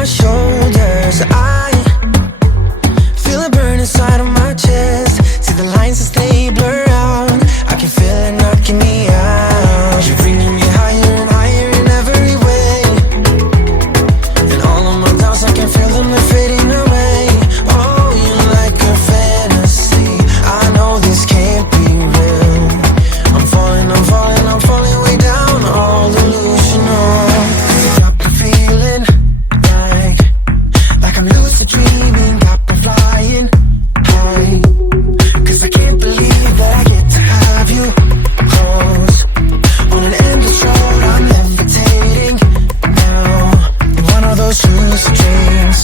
my shoulders. I feel it burn inside of my chest. See the lines as they blur out. I can feel it knocking me out. You're bringing me higher and higher in every way. And all of my doubts, I can feel them, they're fading away. Oh, you're like a fantasy. I know this can't be real. I'm falling, I'm falling, I'm falling way down. All delusional. Got me feeling like I'm lucid dreaming. Got me flying high. 'Cause I can't believe that I get to have you close. On an endless road, I'm levitating now. In one of those lucid dreams.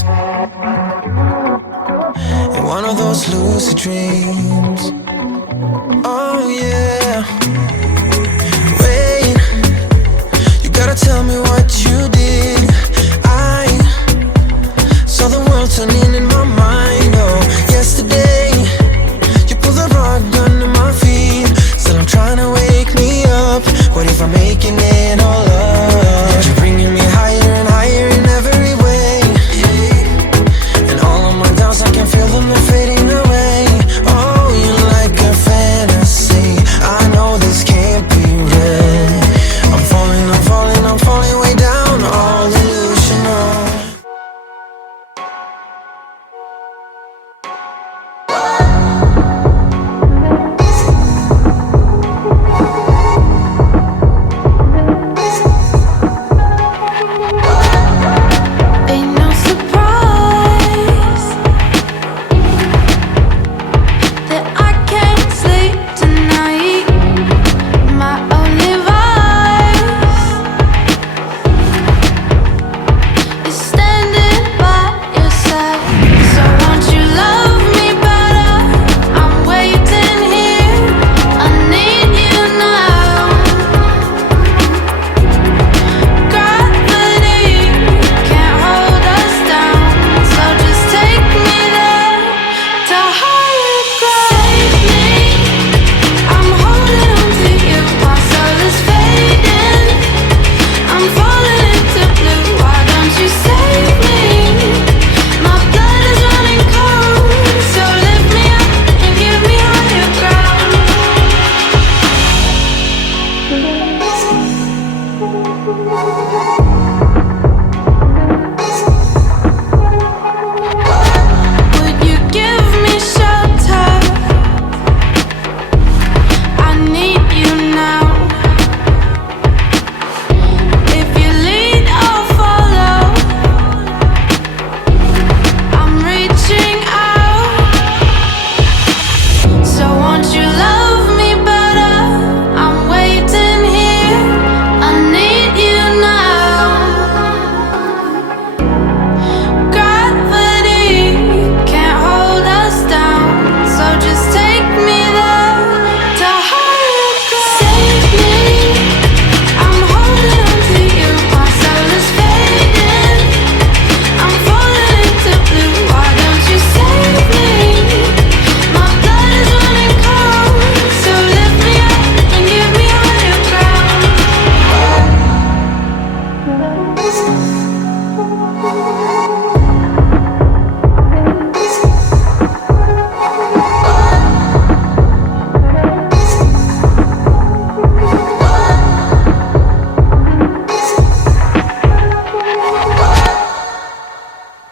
In one of those lucid dreams.